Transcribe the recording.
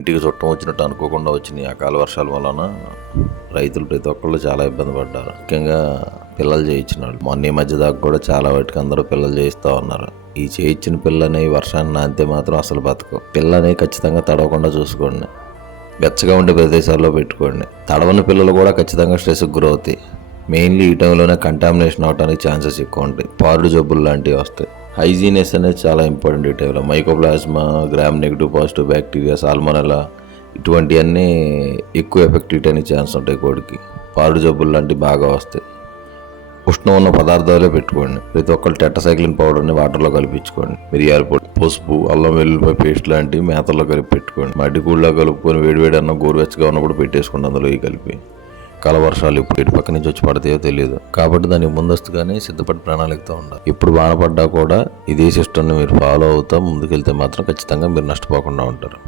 ఇంటికి చుట్టం వచ్చినట్టు అనుకోకుండా వచ్చిన అకాల వర్షాల వలన. రైతులు ప్రతి ఒక్కళ్ళు చాలా ఇబ్బంది పడ్డారు. ముఖ్యంగా పిల్లలు చేయించిన వాళ్ళు మొన్న ఈ మధ్య దాకా కూడా చాలా వాటికి అందరూ పిల్లలు చేయిస్తూ ఉన్నారు. ఈ చేయించిన పిల్లని వర్షాన్ని నాంతే మాత్రం అసలు బతకు. పిల్లని ఖచ్చితంగా తడవకుండా చూసుకోండి. వెచ్చగా ఉండే ప్రదేశాల్లో పెట్టుకోండి. తడవని పిల్లలు కూడా ఖచ్చితంగా స్ట్రెస్కి గురవుతాయి. మెయిన్లీ ఈ టైంలోనే కంటామినేషన్ అవడానికి ఛాన్సెస్ ఎక్కువ ఉంటాయి. పారుడు జబ్బులు లాంటివి వస్తాయి. హైజీనెస్ అనేది చాలా ఇంపార్టెంట్ ఈ టైంలో mycoplasma gram negative positive bacteria salmonella ఇటువంటివన్నీ ఎక్కువ ఎఫెక్ట్ ఇవ్వడానికి ఛాన్స్ ఉంటాయి కోడికి. పారుడు జబ్బులు లాంటివి బాగా వస్తాయి. ఉష్ణం ఉన్న పదార్థాలే పెట్టుకోండి. ప్రతి ఒక్కరు టెట్టసైక్లిన్ పౌడర్ని వాటర్లో కలిపించుకోండి. మిరియాల పొడి పసుపు అల్లం వెల్లుల్లిపాయ పేస్ట్ లాంటివి మేతల్లో కలిపి పెట్టుకోండి. మట్టి కూళ్ళలో కలుపుకొని వేడివేడి అన్నం గోరువెచ్చగా ఉన్నప్పుడు పెట్టేసుకోండి అందులో ఈ కలిపి కలవర్షాలు ఇప్పుడు ఇటు పక్క నుంచి వచ్చి పడతాయో తెలియదు. కాబట్టి దానికి ముందస్తుగానే సిద్ధపడి ప్రణాళికతో ఉండాలి. ఇప్పుడు వాన పడ్డా కూడా ఇదే సిస్టమ్ని మీరు ఫాలో అవుతా ముందుకెళ్తే మాత్రం ఖచ్చితంగా మీరు నష్టపోకుండా ఉంటారు.